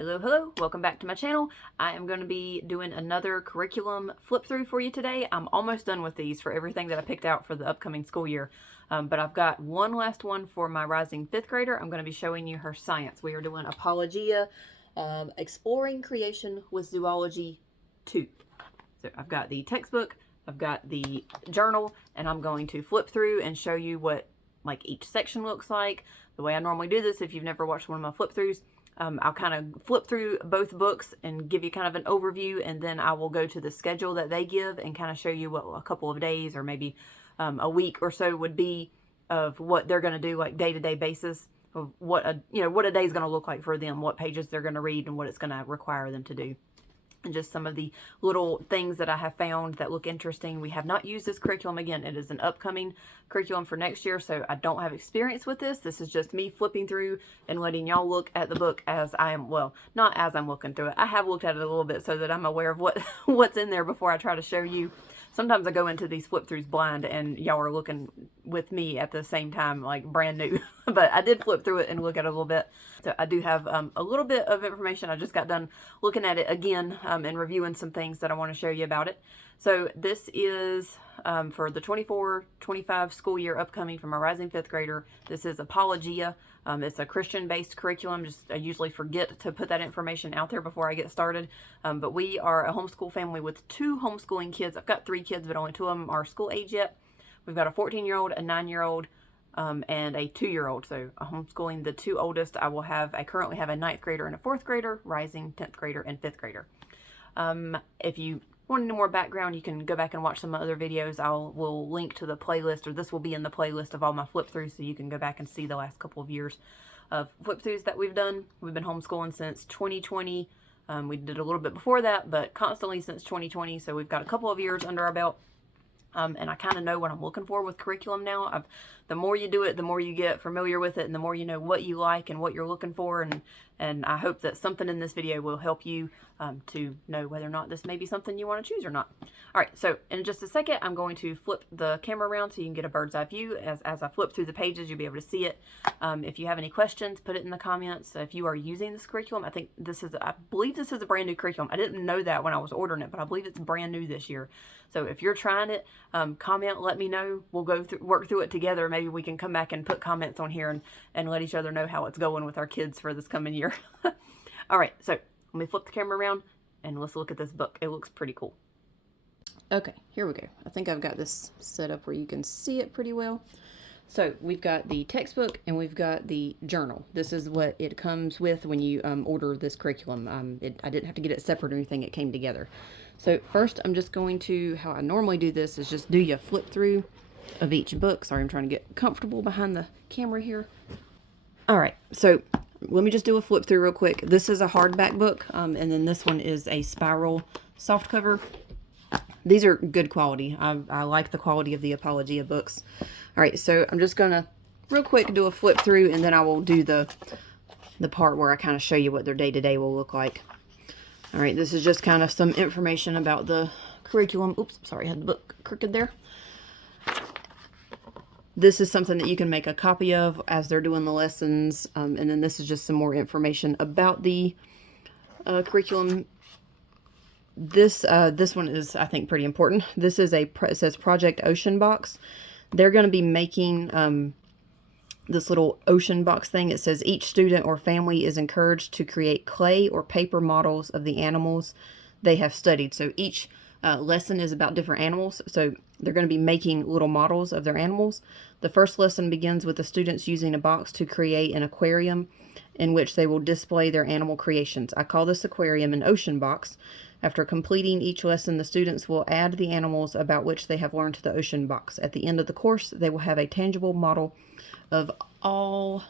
Hello, welcome back to my channel. I am going to be doing another curriculum flip through for you today. I'm almost done with these for everything that I picked out for the upcoming school year. But I've got one last one for my rising 5th grader. I'm going to be showing you her science. We are doing Apologia, Exploring Creation with Zoology 2. So I've got the textbook, I've got the journal, and I'm going to flip through and show you what like each section looks like. The way I normally do this, if you've never watched one of my flip throughs, I'll kind of flip through both books and give you kind of an overview, and then I will go to the schedule that they give and kind of show you what a couple of days or maybe a week or so would be of what they're going to do, like day-to-day basis of what a day is going to look like for them, what pages they're going to read, and what it's going to require them to do. And just some of the little things that I have found that look interesting. We have not used this curriculum. Again, it is an upcoming curriculum for next year, so I don't have experience with this. This is just me flipping through and letting y'all look at the book as I am, well, not as I'm looking through it. I have looked at it a little bit so that I'm aware of what's in there before I try to show you. Sometimes I go into these flip throughs blind and y'all are looking with me at the same time, like brand new. But I did flip through it and look at it a little bit. So I do have a little bit of information. I just got done looking at it again and reviewing some things that I want to show you about it. So this is for the 24-25 school year upcoming for my rising 5th grader. This is Apologia. It's a Christian-based curriculum. I usually forget to put that information out there before I get started. But we are a homeschool family with 2 homeschooling kids. I've got 3 kids, but only 2 of them are school age yet. We've got a 14-year-old, a 9-year-old, and a 2-year-old. So homeschooling the 2 oldest. I currently have a 9th grader and a 4th grader, rising 10th grader and 5th grader. If you want to know more background, you can go back and watch some other videos. We'll link to the playlist, or this will be in the playlist of all my flip throughs, so you can go back and see the last couple of years of flip throughs that we've done. We've been homeschooling since 2020. We did a little bit before that, but constantly since 2020. So we've got a couple of years under our belt. And I kind of know what I'm looking for with curriculum now. The more you do it, the more you get familiar with it, and the more you know what you like and what you're looking for. And I hope that something in this video will help you to know whether or not this may be something you want to choose or not. All right, so in just a second, I'm going to flip the camera around so you can get a bird's eye view. As I flip through the pages, you'll be able to see it. If you have any questions, put it in the comments. If you are using this curriculum, I believe this is a brand new curriculum. I didn't know that when I was ordering it, but I believe it's brand new this year. So if you're trying it, comment, let me know. We'll work through it together. Maybe we can come back and put comments on here and let each other know how it's going with our kids for this coming year. All right, so let me flip the camera around and let's look at this book. It looks pretty cool. Okay, here we go. I think I've got this set up where you can see it pretty well. So we've got the textbook and we've got the journal. This is what it comes with when you order this curriculum. I didn't have to get it separate or anything. It came together. So first I'm just going to, how I normally do this is just do a flip through of each book. Sorry, I'm trying to get comfortable behind the camera here. All right, so let me just do a flip through real quick. This is a hardback book, and then this one is a spiral softcover. These are good quality. I like the quality of the Apologia books. All right, so I'm just going to real quick do a flip through, and then I will do the part where I kind of show you what their day-to-day will look like. All right, this is just kind of some information about the curriculum. Oops, sorry, I had the book crooked there. This is something that you can make a copy of as they're doing the lessons. And then this is just some more information about the curriculum. This one is, I think, pretty important. This is it says Project Ocean Box. They're going to be making this little ocean box thing. It says each student or family is encouraged to create clay or paper models of the animals they have studied. So each lesson is about different animals. So they're going to be making little models of their animals. The first lesson begins with the students using a box to create an aquarium in which they will display their animal creations. I call this aquarium an ocean box. After completing each lesson, the students will add the animals about which they have learned to the ocean box. At the end of the course, they will have a tangible model of all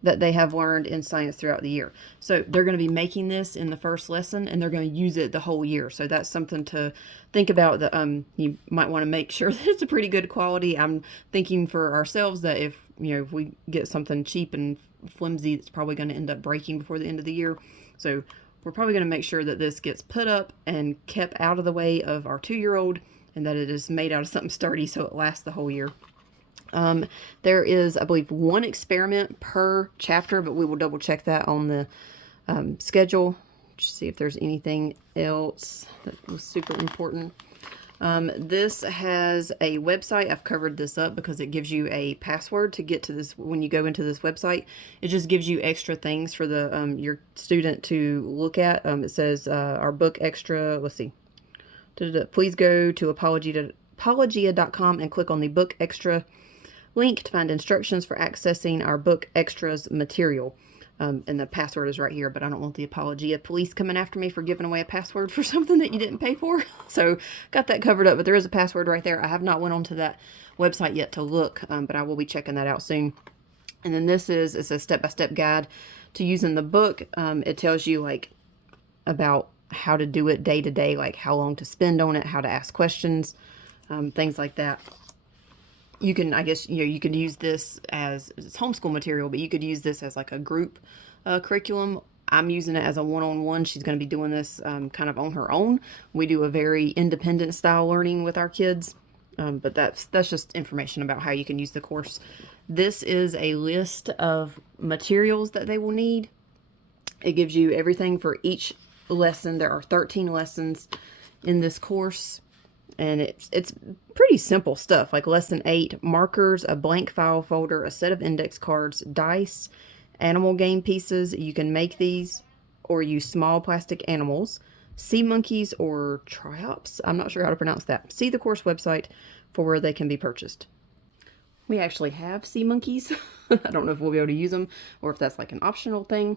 that they have learned in science throughout the year. So they're going to be making this in the first lesson, and they're going to use it the whole year. So that's something to think about. That you might want to make sure that it's a pretty good quality. I'm thinking for ourselves that if we get something cheap and flimsy, it's probably going to end up breaking before the end of the year. So we're probably going to make sure that this gets put up and kept out of the way of our 2-year-old, and that it is made out of something sturdy so it lasts the whole year. There is, I believe, 1 experiment per chapter, but we will double check that on the schedule. Just see if there's anything else that was super important. This has a website. I've covered this up because it gives you a password to get to this. When you go into this website, it just gives you extra things for the your student to look at. It says our book extra. Let's see. Please go to apologia.com and click on the book extra link to find instructions for accessing our book extras material. And the password is right here, but I don't want the Apologia police coming after me for giving away a password for something that you didn't pay for. So got that covered up, but there is a password right there. I have not went onto that website yet to look, but I will be checking that out soon. And then it's a step-by-step guide to using the book. It tells you like about how to do it day to day, like how long to spend on it, how to ask questions, things like that. You can, I guess, you could use this as, it's homeschool material, but you could use this as like a group curriculum. I'm using it as a one-on-one. She's going to be doing this kind of on her own. We do a very independent style learning with our kids, but that's just information about how you can use the course. This is a list of materials that they will need. It gives you everything for each lesson. There are 13 lessons in this course. And it's pretty simple stuff, like lesson 8, markers, a blank file folder, a set of index cards, dice, animal game pieces. You can make these or use small plastic animals, sea monkeys or triops. I'm not sure how to pronounce that. See the course website for where they can be purchased. We actually have sea monkeys. I don't know if we'll be able to use them or if that's like an optional thing.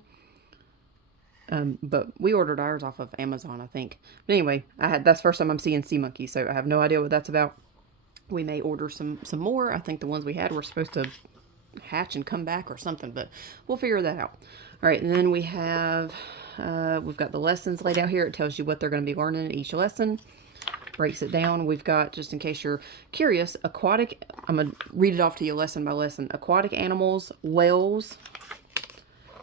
But we ordered ours off of Amazon, I think. But anyway, that's the first time I'm seeing sea monkeys, so I have no idea what that's about. We may order some more. I think the ones we had were supposed to hatch and come back or something, but we'll figure that out. All right, and then we have, we've got the lessons laid out here. It tells you what they're going to be learning in each lesson. Breaks it down. We've got, just in case you're curious, aquatic, I'm going to read it off to you lesson by lesson. Aquatic animals, whales,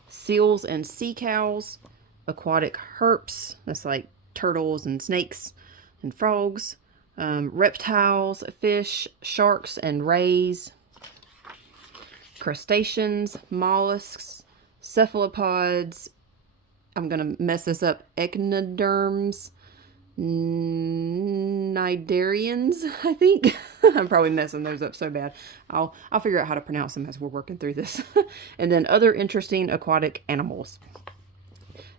seals and sea cows, aquatic herps, that's like turtles and snakes and frogs, reptiles, fish, sharks and rays, crustaceans, mollusks, cephalopods, I'm going to mess this up, echinoderms, cnidarians, I think. I'm probably messing those up so bad. I'll figure out how to pronounce them as we're working through this. And then other interesting aquatic animals.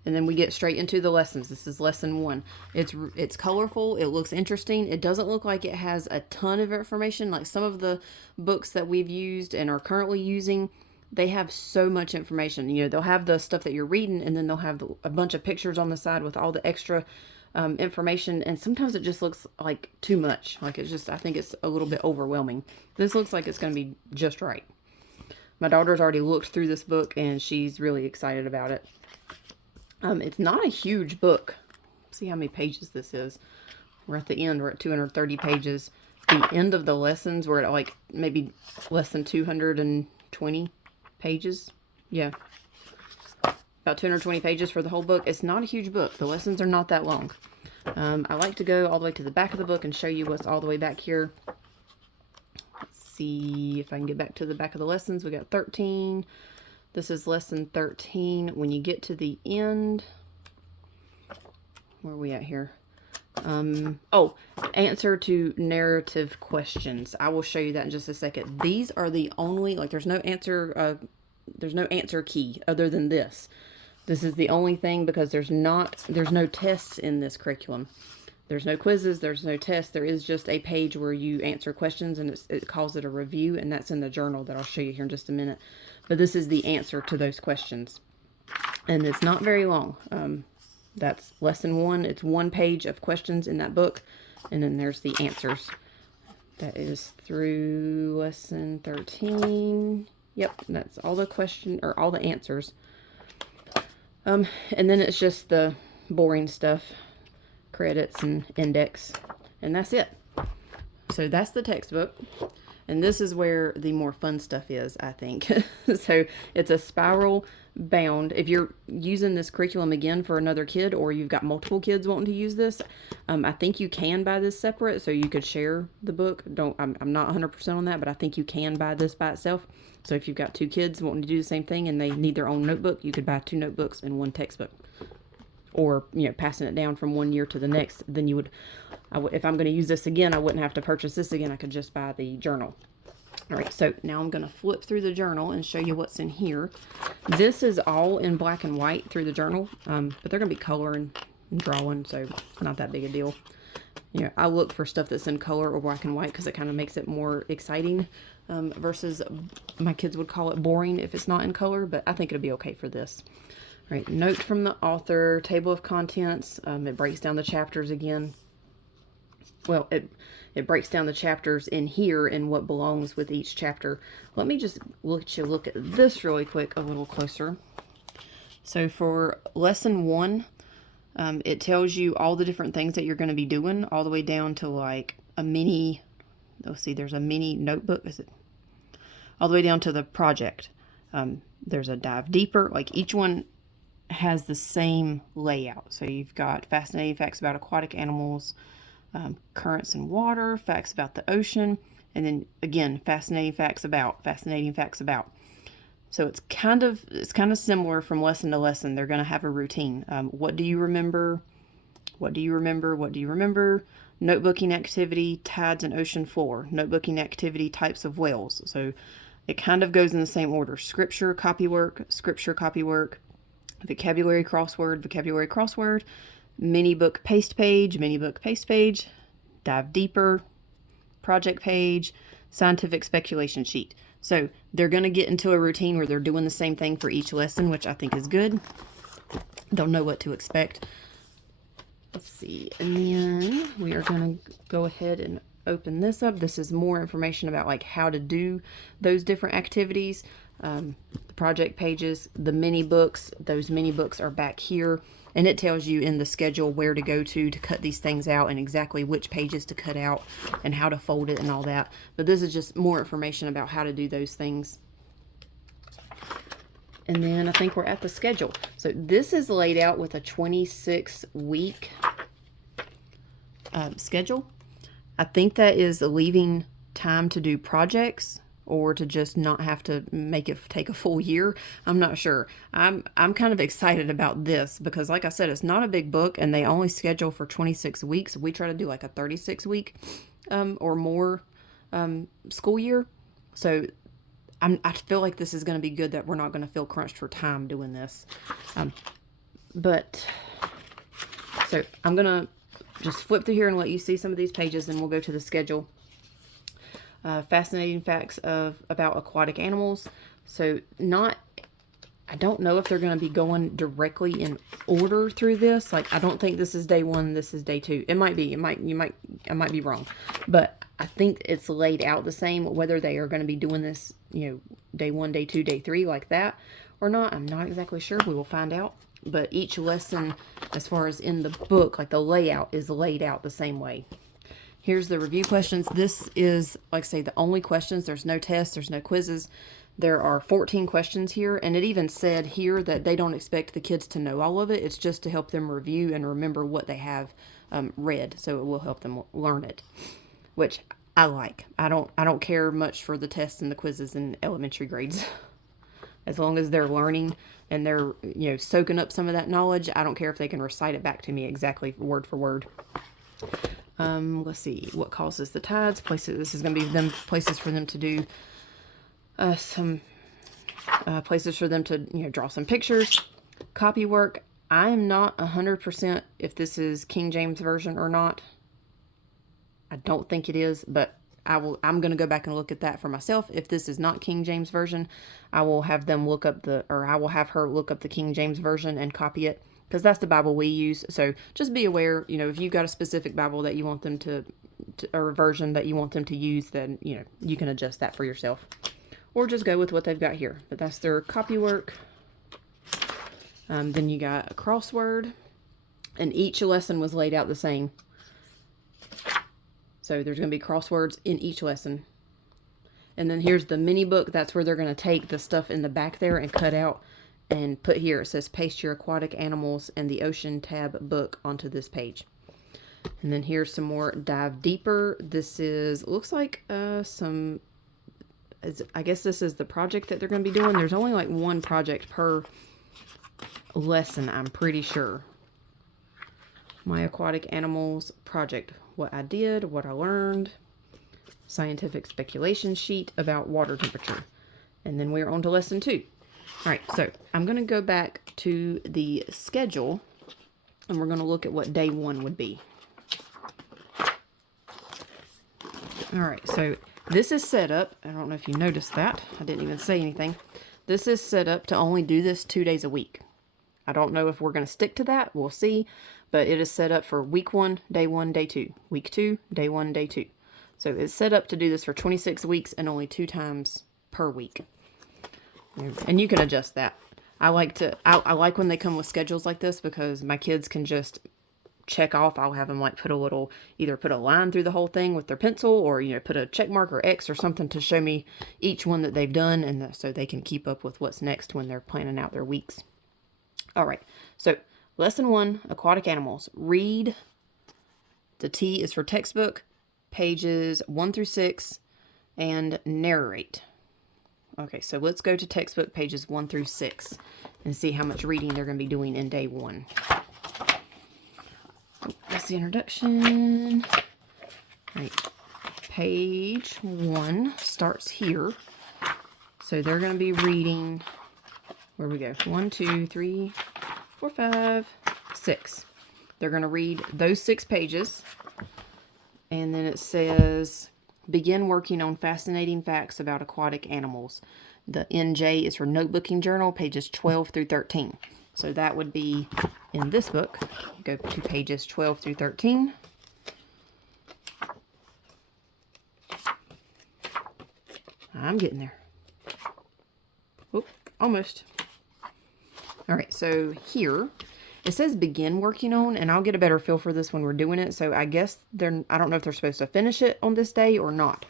And then we get straight into the lessons. This is lesson 1. It's colorful. It looks interesting. It doesn't look like it has a ton of information. Like some of the books that we've used and are currently using, they have so much information. They'll have the stuff that you're reading, and then they'll have a bunch of pictures on the side with all the extra information. And sometimes it just looks like too much. Like I think it's a little bit overwhelming. This looks like it's going to be just right. My daughter's already looked through this book, and she's really excited about it. It's not a huge book. See how many pages this is. We're at the end. We're at 230 pages. The end of the lessons, we're at like maybe less than 220 pages. Yeah. About 220 pages for the whole book. It's not a huge book. The lessons are not that long. I like to go all the way to the back of the book and show you what's all the way back here. Let's see if I can get back to the back of the lessons. We got 13. This is lesson 13. When you get to the end, where are we at here? Answer to narrative questions. I will show you that in just a second. These are the only, like there's no answer key other than this. This is the only thing because there's no tests in this curriculum. There's no quizzes, there's no tests. There is just a page where you answer questions, and it calls it a review, and that's in the journal that I'll show you here in just a minute. But this is the answer to those questions. And it's not very long. That's lesson 1. It's 1 page of questions in that book, and then there's the answers. That is through lesson 13. Yep, that's all the all the answers. And then it's just the boring stuff. Credits and index, and that's it. So that's the textbook. And this is where the more fun stuff is, I think. So it's a spiral bound. If you're using this curriculum again for another kid, or you've got multiple kids wanting to use this, I think you can buy this separate, so you could share the book. I'm not 100% on that, but I think you can buy this by itself. So if you've got 2 kids wanting to do the same thing and they need their own notebook, you could buy 2 notebooks and 1 textbook. Or, passing it down from one year to the next, then you would, if I'm going to use this again, I wouldn't have to purchase this again. I could just buy the journal. All right, so now I'm going to flip through the journal and show you what's in here. This is all in black and white through the journal, but they're going to be coloring and drawing, so it's not that big a deal. I look for stuff that's in color or black and white because it kind of makes it more exciting, versus my kids would call it boring if it's not in color, but I think it'll be okay for this. All right, note from the author, table of contents. It breaks down the chapters again. Well, it breaks down the chapters in here and what belongs with each chapter. Let me just let you look at this really quick a little closer. So for lesson 1, it tells you all the different things that you're going to be doing, all the way down to like a mini, let's see, there's a mini notebook. Is it? All the way down to the project. There's a dive deeper, like each one has the same layout. So you've got fascinating facts about aquatic animals, currents in water, facts about the ocean, and then again, fascinating facts about. So it's kind of similar from lesson to lesson. They're going to have a routine. What do you remember? What do you remember? What do you remember? Notebooking activity, tides and ocean floor. Notebooking activity, types of whales. So it kind of goes in the same order. Scripture, copywork, vocabulary crossword, mini book paste page, dive deeper, project page, scientific speculation sheet. So they're going to get into a routine where they're doing the same thing for each lesson, which I think is good. They'll know what to expect. Let's see. And then we are going to go ahead and open this up. This is more information about like how to do those different activities. The project pages, the mini books, those mini books are back here, and it tells you in the schedule where to go to cut these things out and exactly which pages to cut out and how to fold it and all that. But this is just more information about how to do those things. And then I think we're at the schedule. So this is laid out with a 26-week schedule. I think that is leaving time to do projects, or to just not have to make it take a full year. I'm not sure. I'm kind of excited about this because, like I said, it's not a big book and they only schedule for 26 weeks. We try to do like a 36-week or more school year. So I feel like this is going to be good, that we're not going to feel crunched for time doing this. So I'm going to just flip through here and let you see some of these pages, and we'll go to the schedule. Fascinating facts about aquatic animals. So I don't know if they're going to be going directly in order through this. Like, I don't think this is day 1, this is day 2. It might be. I might be wrong. But I think it's laid out the same. Whether they are going to be doing this, day 1, day 2, day 3 like that or not, I'm not exactly sure. We will find out. But each lesson, as far as in the book, like the layout is laid out the same way. Here's the review questions. This is, like I say, the only questions. There's no tests. There's no quizzes. There are 14 questions here. And it even said here that they don't expect the kids to know all of it. It's just to help them review and remember what they have read. So it will help them learn it, which I like. I don't care much for the tests and the quizzes in elementary grades. As long as they're learning and they're, soaking up some of that knowledge, I don't care if they can recite it back to me exactly word for word. Let's see, what causes the tides, places. This is going to be places for them to do some places for them to draw some pictures. Copy work. I am not 100% if this is King James Version or not. I don't think it is, but I'm going to go back and look at that for myself. If this is not King James Version, I will have them look up I will have her look up the King James Version and copy it, because that's the Bible we use. So just be aware, if you've got a specific Bible that you want them to or a version that you want them to use, then, you can adjust that for yourself. Or just go with what they've got here. But that's their copy work. Then you got a crossword. And each lesson was laid out the same. So there's going to be crosswords in each lesson. And then here's the mini book. That's where they're going to take the stuff in the back there and cut out and put here. It says paste your aquatic animals and the ocean tab book onto this page. And then here's some more dive deeper. This is, looks like I guess this is the project that they're going to be doing. There's only like one project per lesson, I'm pretty sure. My aquatic animals project. What I did, what I learned. Scientific speculation sheet about water temperature. And then we're on to lesson 2. All right, so I'm going to go back to the schedule and we're going to look at what day 1 would be. All right, so this is set up. I don't know if you noticed that. I didn't even say anything. This is set up to only do this 2 days a week. I don't know if we're going to stick to that. We'll see. But it is set up for week 1, day 1, day 2. Week 2, day 1, day 2. So it's set up to do this for 26 weeks and only 2 times per week. And you can adjust that. I like when they come with schedules like this because my kids can just check off. I'll have them like either put a line through the whole thing with their pencil or, put a check mark or X or something to show me each one that they've done and so they can keep up with what's next when they're planning out their weeks. All right. So lesson 1, aquatic animals. Read. The T is for textbook, pages 1 through 6, and narrate. Okay, so let's go to textbook pages 1 through 6 and see how much reading they're going to be doing in day 1. That's the introduction. All right, page 1 starts here. So they're going to be reading, where we go, 1, 2, 3, 4, 5, 6. They're going to read those 6 pages. And then it says, begin working on fascinating facts about aquatic animals. The NJ is for notebooking journal, pages 12 through 13. So that would be in this book. Go to pages 12 through 13. I'm getting there. Oop, almost. All right, so here it says begin working on, and I'll get a better feel for this when we're doing it. So I guess I don't know if they're supposed to finish it on this day or not,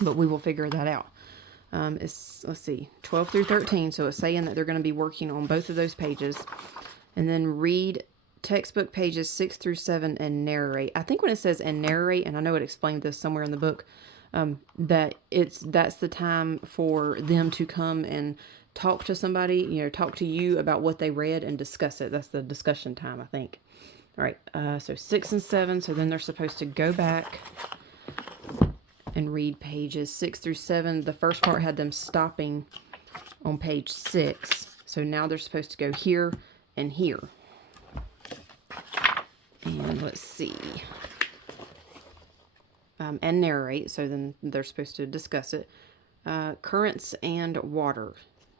but we will figure that out. Let's see, 12 through 13. So it's saying that they're going to be working on both of those pages, and then read textbook pages 6 through 7 and narrate. I think when it says and narrate, and I know it explained this somewhere in the book, that's the time for them to come and talk to somebody, talk to you about what they read and discuss it. That's the discussion time, I think. All right, so 6 and 7, so then they're supposed to go back and read pages 6 through 7. The first part had them stopping on page 6, so now they're supposed to go here and here. And let's see. And narrate, so then they're supposed to discuss it. Currents and water.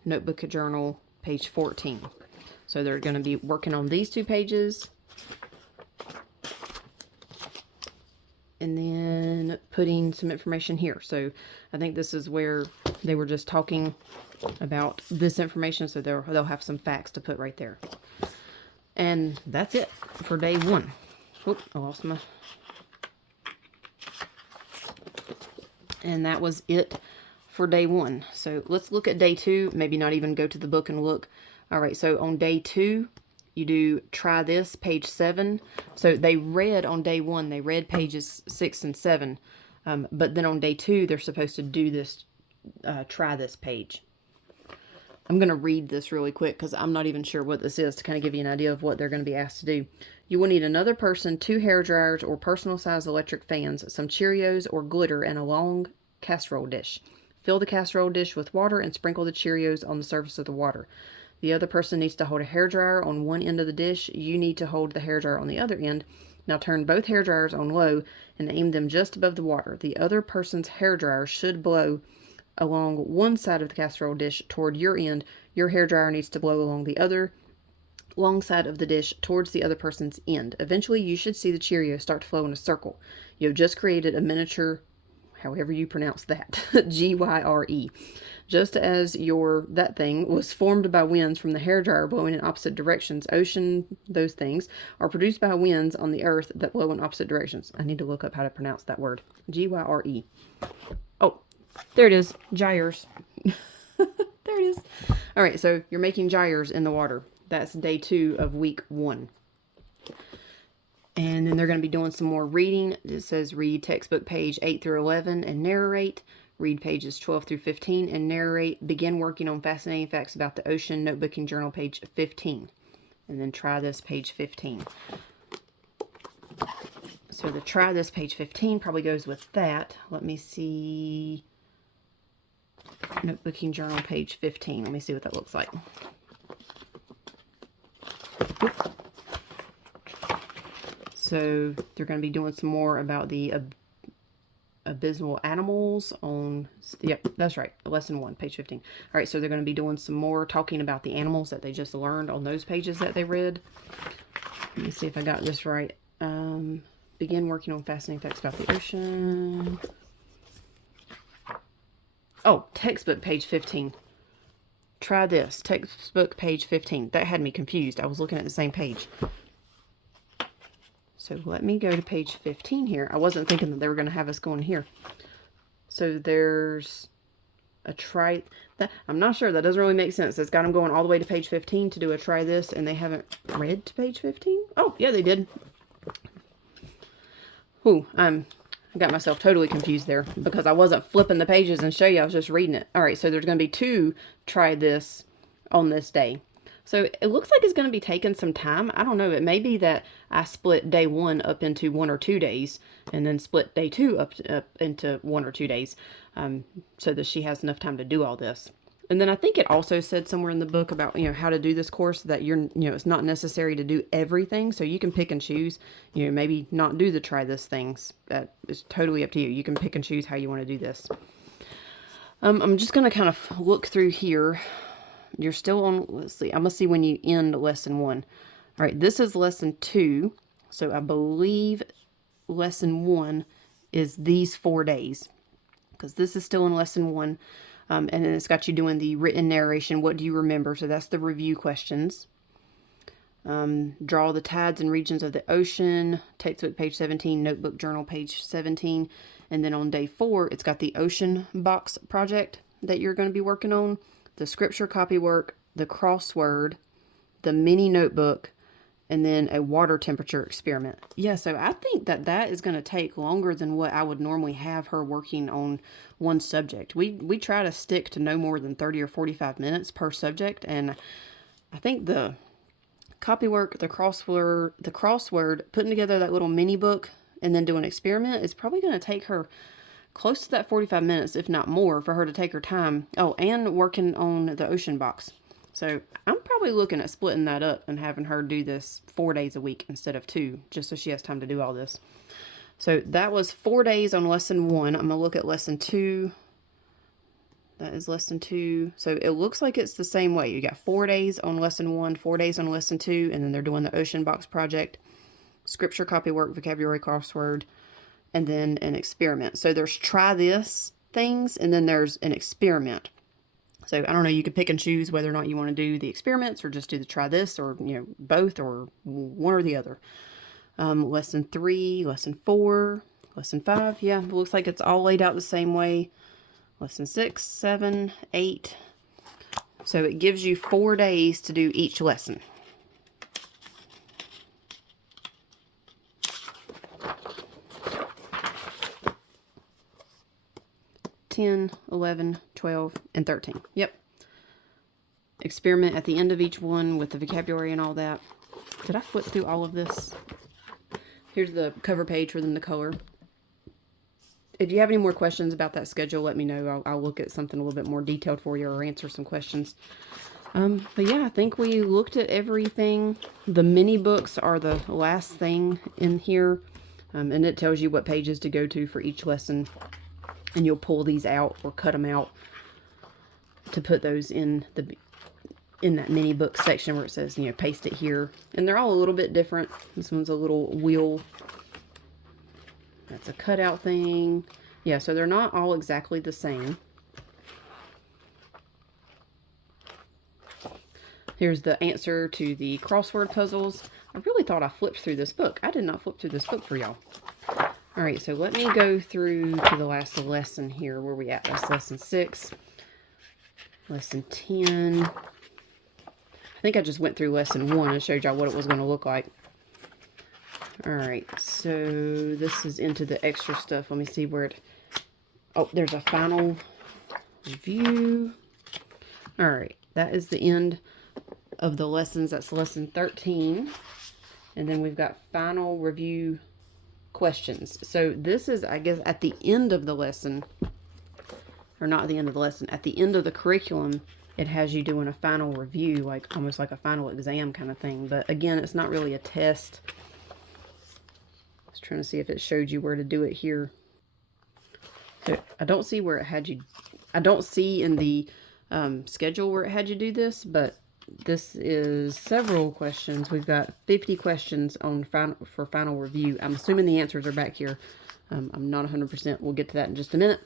Notebook journal, page 14. So they're going to be working on these 2 pages. And then putting some information here. So I think this is where they were just talking about this information. So they'll have some facts to put right there. And that's it for day 1. Oop, I lost my... And that was it for day 1. So let's look at day 2. Maybe not even go to the book and look. All right, so on day 2, you do try this, page 7. So they read on day 1, they read pages 6 and 7. But then on day 2, they're supposed to do this, try this page. I'm going to read this really quick because I'm not even sure what this is to kind of give you an idea of what they're going to be asked to do. You will need another person, 2 hair dryers or personal size electric fans, some Cheerios or glitter, and a long casserole dish. Fill the casserole dish with water and sprinkle the Cheerios on the surface of the water. The other person needs to hold a hair dryer on one end of the dish. You need to hold the hair dryer on the other end. Now turn both hair dryers on low and aim them just above the water. The other person's hair dryer should blow along one side of the casserole dish toward your end. Your hair dryer needs to blow along the other long side of the dish towards the other person's end. Eventually, you should see the Cheerios start to flow in a circle. You have just created a miniature, however you pronounce that, G-Y-R-E. Just as that thing was formed by winds from the hairdryer blowing in opposite directions, those things are produced by winds on the earth that blow in opposite directions. I need to look up how to pronounce that word. G-Y-R-E. Oh, There it is. Gyres. There it is. All right, so you're making gyres in the water. That's day 2 of week 1. And then they're going to be doing some more reading. It says read textbook page 8 through 11 and narrate. Read pages 12 through 15 and narrate. Begin working on fascinating facts about the ocean. Notebooking journal page 15. And then try this page 15. So the try this page 15 probably goes with that. Let me see. Notebooking journal page 15. Let me see what that looks like. So they're going to be doing some more about the abysmal animals on, yep, that's right, lesson 1, page 15. All right, so they're going to be doing some more talking about the animals that they just learned on those pages that they read. Let me see if I got this right. Begin working on fascinating facts about the ocean. Oh, textbook page 15. Try this, textbook page 15. That had me confused. I was looking at the same page. So let me go to page 15 here. I wasn't thinking that they were going to have us going here. So there's a try. I'm not sure. That doesn't really make sense. It's got them going all the way to page 15 to do a try this, and they haven't read to page 15? Oh, yeah, they did. Ooh, I got myself totally confused there because I wasn't flipping the pages and show you. I was just reading it. All right, so there's going to be 2 try this on this day. So it looks like it's going to be taking some time. I don't know. It may be that I split day 1 up into 1 or 2 days and then split day 2 up into 1 or 2 days so that she has enough time to do all this. And then I think it also said somewhere in the book about, how to do this course that it's not necessary to do everything. So you can pick and choose, maybe not do the try this things. That is totally up to you. You can pick and choose how you want to do this. I'm just going to kind of look through here. You're still on, let's see, I'm going to see when you end lesson 1. All right, this is lesson 2. So I believe lesson 1 is these 4 days. Because this is still in lesson 1. And then it's got you doing the written narration. What do you remember? So that's the review questions. Draw the tides and regions of the ocean. Textbook page 17. Notebook journal page 17. And then on day 4, it's got the ocean box project that you're going to be working on. The scripture copy work, the crossword, the mini notebook, and then a water temperature experiment. Yeah, so I think that is going to take longer than what I would normally have her working on one subject. We try to stick to no more than 30 or 45 minutes per subject, and I think the copy work, the crossword, putting together that little mini book, and then doing an experiment is probably going to take her close to that 45 minutes, if not more, for her to take her time. Oh, and working on the ocean box. So I'm probably looking at splitting that up and having her do this 4 days a week instead of 2, just so she has time to do all this. So that was 4 days on lesson 1. I'm going to look at lesson 2. That is lesson 2. So it looks like it's the same way. You got 4 days on lesson 1, 4 days on lesson 2, and then they're doing the ocean box project, scripture copy work, vocabulary crossword, and then an experiment. So there's try this things, and then there's an experiment. So I don't know, you could pick and choose whether or not you want to do the experiments or just do the try this, or both, or one or the other. Lesson 3, lesson 4, lesson 5. Yeah, it looks like it's all laid out the same way. Lesson 6, 7, 8. So it gives you 4 days to do each lesson. (10, 11, 12, and 13. Yep. Experiment at the end of each one with the vocabulary and all that. Did I flip through all of this? Here's the cover page for them to color. If you have any more questions about that schedule, let me know. I'll look at something a little bit more detailed for you or answer some questions. But yeah, I think we looked at everything. The mini books are the last thing in here. And it tells you what pages to go to for each lesson. And you'll pull these out or cut them out to put those in that mini book section where it says, paste it here. And they're all a little bit different. This one's a little wheel. That's a cutout thing. Yeah, so they're not all exactly the same. Here's the answer to the crossword puzzles. I really thought I flipped through this book. I did not flip through this book for y'all. All right, so let me go through to the last lesson here. Where we at? That's lesson 6. Lesson 10. I think I just went through lesson 1 and showed y'all what it was going to look like. All right, so this is into the extra stuff. Let me see where it... Oh, there's a final review. All right, that is the end of the lessons. That's lesson 13. And then we've got final review questions. So this is, I guess, at the end of the lesson, or not at the end of the lesson, at the end of the curriculum, it has you doing a final review, like almost like a final exam kind of thing. But again, it's not really a test. I was trying to see if it showed you where to do it here. So I don't see where it had you, I don't see in the schedule where it had you do this, but this is several questions. We've got 50 questions on for final review. I'm assuming the answers are back here. I'm not 100%. We'll get to that in just a minute.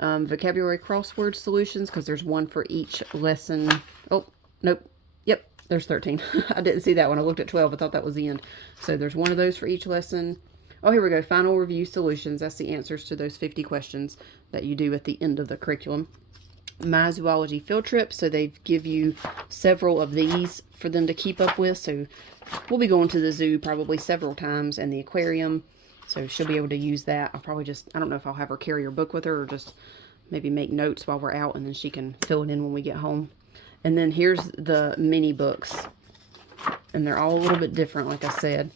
Vocabulary crossword solutions, because there's one for each lesson. Oh, nope. Yep, there's 13. I didn't see that one. I looked at 12. I thought that was the end. So there's one of those for each lesson. Oh, here we go. Final review solutions. That's the answers to those 50 questions that you do at the end of the curriculum. My Zoology field trip. So they give you several of these for them to keep up with. So we'll be going to the zoo probably several times, and the aquarium. So she'll be able to use that. I'll probably just, I don't know if I'll have her carry her book with her or just maybe make notes while we're out, and then she can fill it in when we get home. And then here's the mini books. And they're all a little bit different, like I said.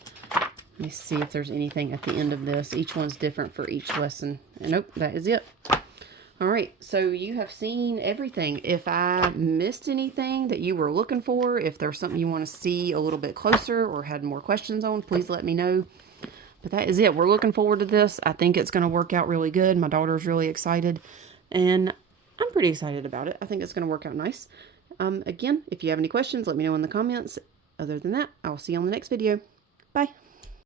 Let me see if there's anything at the end of this. Each one's different for each lesson. And nope, that is it. All right, so you have seen everything. If I missed anything that you were looking for, if there's something you want to see a little bit closer or had more questions on, please let me know. But that is it. We're looking forward to this. I think it's going to work out really good. My daughter's really excited, and I'm pretty excited about it. I think it's going to work out nice. Again, if you have any questions, let me know in the comments. Other than that, I'll see you on the next video. Bye.